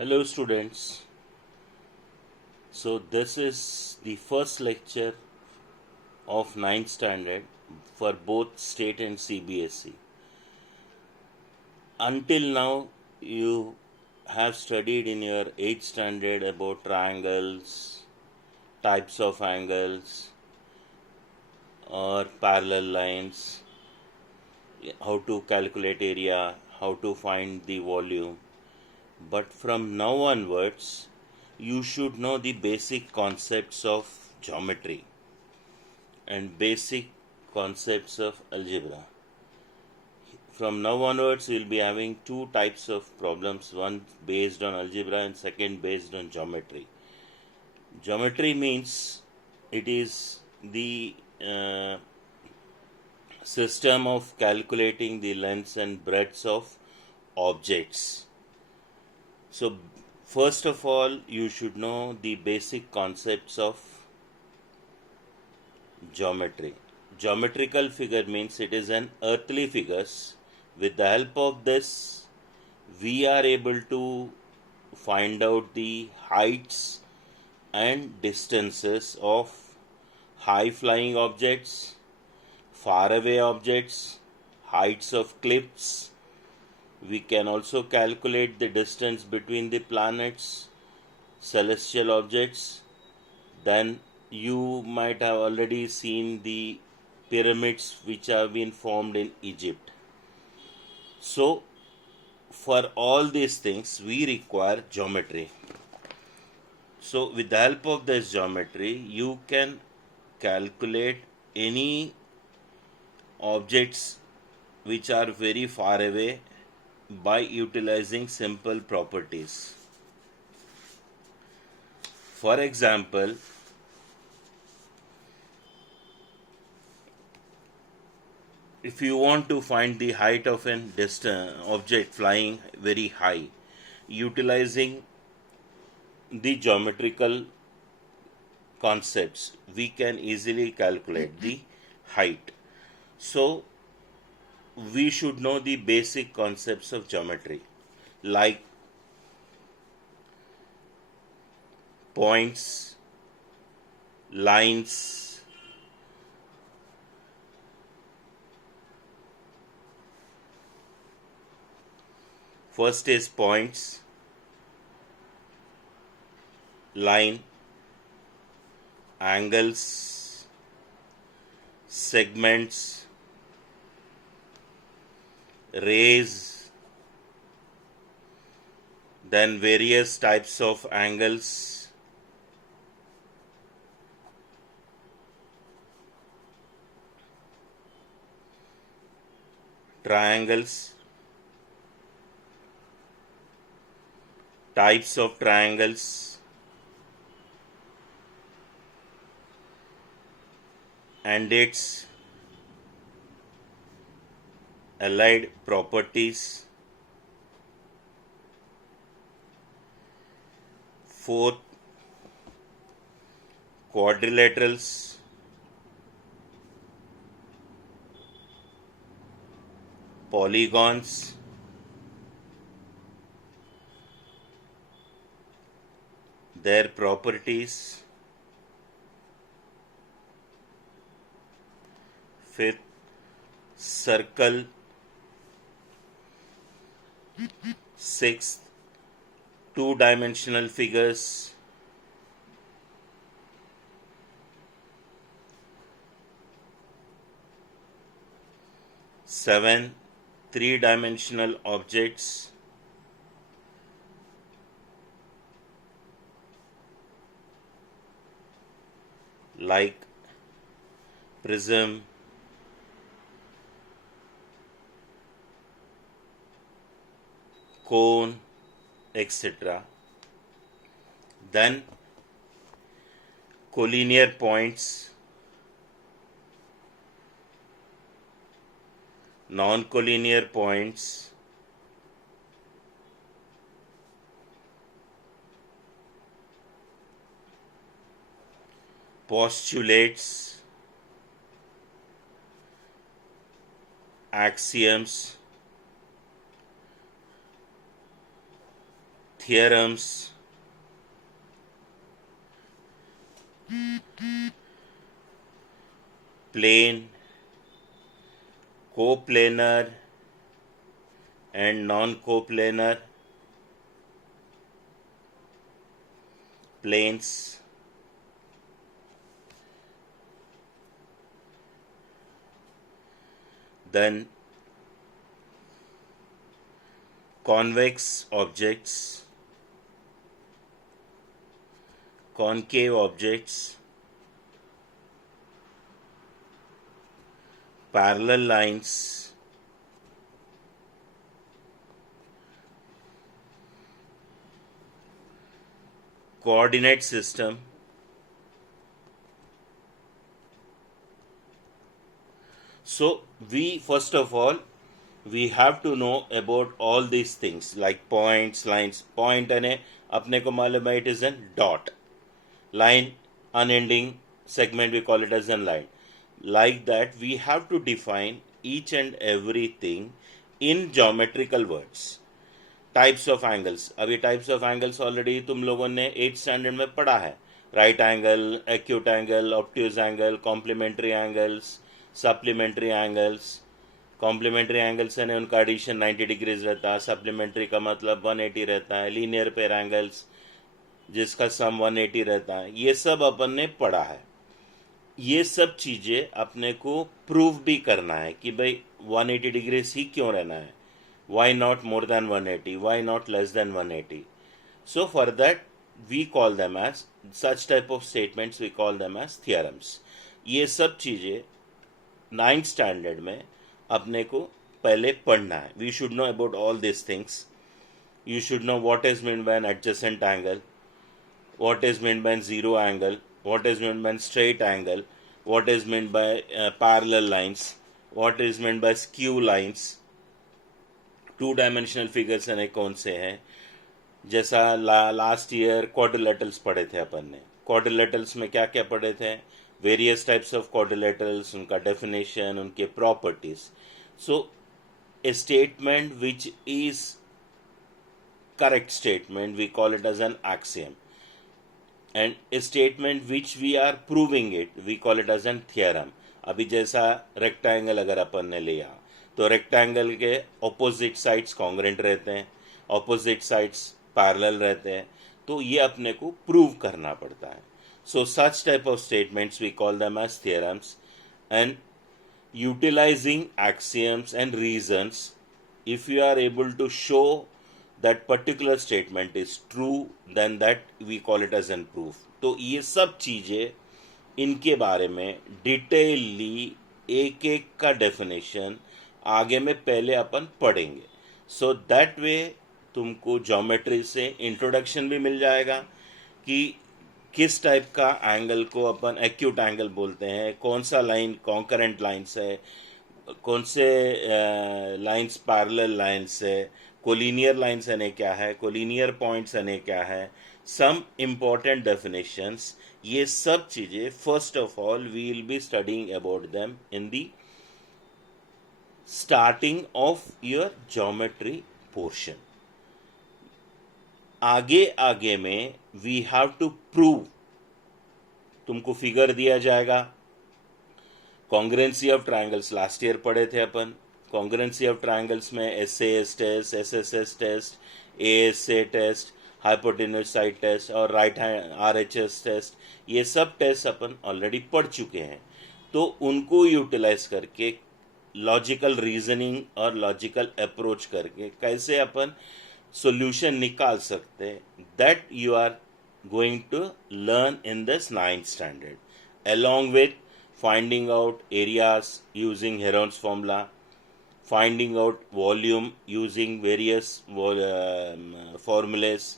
Hello students. So this is the first lecture of ninth standard for both state and CBSE. Until now you have studied in your 8th standard about triangles, types of angles or parallel lines, how to calculate area, how to find the volume. But from now onwards you should know the basic concepts of geometry and basic concepts of algebra. From now onwards, we will be having two types of problems, one based on algebra and second based on geometry. Geometry means it is the system of calculating the lengths and breadths of objects. So, first of all, you should know the basic concepts of geometry. Geometrical figure means it is an earthly figures. With the help of this, we are able to find out the heights and distances of high flying objects, far away objects, heights of cliffs. We can also calculate the distance between the planets, celestial objects. Then you might have already seen the pyramids which have been formed in Egypt. So, for all these things, we require geometry. So, with the help of this geometry, you can calculate any objects which are very far away by utilizing simple properties. For example, if you want to find the height of an distant object flying very high, utilizing the geometrical concepts, we can easily calculate the height. So, we should know the basic concepts of geometry, like points, lines, first is points, line, angles, segments, rays, then various types of angles, triangles, types of triangles, and its allied properties. Fourth, quadrilaterals, polygons, their properties. Fifth, circle. Sixth, two-dimensional figures. Seven, three-dimensional objects. Like prism, cone, etc. Then collinear points, non-collinear points, postulates, axioms, theorems, plane, coplanar and non-coplanar planes, then convex objects, concave objects, parallel lines, coordinate system, so we first of all we have to know about all these things like points, lines. Point and अपने को मालूम है, it is a dot. Line, unending segment, we call it as a line. Like that, we have to define each and everything in geometrical words. Types of angles. अभी types of angles already तुम लोगों ने 8th standard में पढ़ा है. Right angle, acute angle, obtuse angle, complementary angles, supplementary angles. Complementary angles है उनका addition 90 degrees रहता है, सप्लीमेंट्री का मतलब 180 रहता है, लीनियर पेयर एंगल्स जिसका सम 180 रहता है. ये सब अपन ने पढ़ा है. ये सब चीज़ें अपने को प्रूव भी करना है कि भाई 180 डिग्रीज ही क्यों रहना है, why not more than 180, why not less than 180. So for that we call them as such type of statements, we call them as theorems. ये सब चीज़ें 9th स्टैंडर्ड में अपने को पहले पढ़ना है. We should know about all this things. You should know what is mean by an adjacent angle, what is mean by zero angle, what is mean by straight angle, what is mean by parallel lines, what is mean by skew lines. 2 dimensional figures हैं कौन से हैं, जैसा last year quadrilaterals पढ़े थे अपन ने. Quadrilaterals में क्या क्या पढ़े थे, वेरियस टाइप्स ऑफ क्वाड्रिलेटरल्स, उनका डेफिनेशन, उनके properties. So a statement which is correct statement we call it as an axiom, and a statement which we are proving it we call it as an theorem. अभी जैसा rectangle अगर अपन ने लिया तो rectangle के opposite sides congruent रहते हैं, opposite sides parallel रहते हैं, तो ये अपने को प्रूव करना पड़ता है. So such type of statements we call them as theorems, and utilizing axioms and reasons, if you are able to show that particular statement is true, then that we call it as an proof. तो ये सब चीज़ें इनके बारे में detailed एक एक का डेफिनेशन आगे में पहले अपन पढ़ेंगे. सो दैट वे तुमको ज्योमेट्री से इंट्रोडक्शन भी मिल जाएगा कि किस टाइप का एंगल को अपन एक्यूट एंगल बोलते हैं, कौन सा लाइन कॉन्करेंट लाइन्स है, कौन से लाइन्स पैरेलल लाइन्स है, कोलिनियर लाइन्स यानी क्या है, कोलिनियर पॉइंट्स यानी क्या है, सम इम्पॉर्टेंट डेफिनेशंस. ये सब चीज़ें first of all we will be studying about them in the starting of your geometry portion. आगे आगे में वी हैव टू प्रूव, तुमको फिगर दिया जाएगा. Congruency of triangles last year पढ़े थे अपन. कॉन्ग्रुएंसी ऑफ ट्रायंगल्स में SAS test, SSS test, ASA test, hypotenuse side test और राइट हैंड आरएचएस टेस्ट, ये सब टेस्ट अपन ऑलरेडी पढ़ चुके हैं. तो उनको यूटिलाइज करके लॉजिकल रीजनिंग और लॉजिकल अप्रोच करके कैसे अपन सॉल्यूशन निकाल सकते हैं, that you are going to learn in this 9th standard, along with finding out areas using Heron's formula, finding out volume using various formulas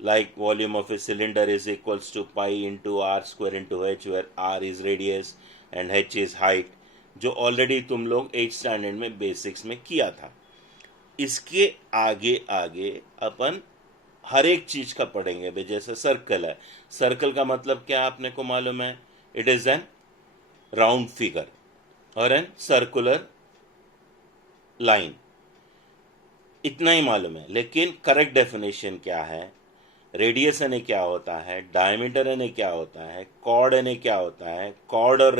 like volume of a cylinder is equals to pi into r square into h, where r is radius and h is height, जो already तुम लोग 8th standard में basics में किया था. इसके आगे आगे अपन हर एक चीज का पढ़ेंगे. भाई जैसे सर्कल है, सर्कल का मतलब क्या आपने को मालूम है, it is an round figure और एन सर्कुलर लाइन. इतना ही मालूम है, लेकिन करेक्ट डेफिनेशन क्या है, रेडियस यानी क्या होता है, डायमीटर यानी क्या होता है, कॉर्ड यानी क्या होता है, कॉर्ड और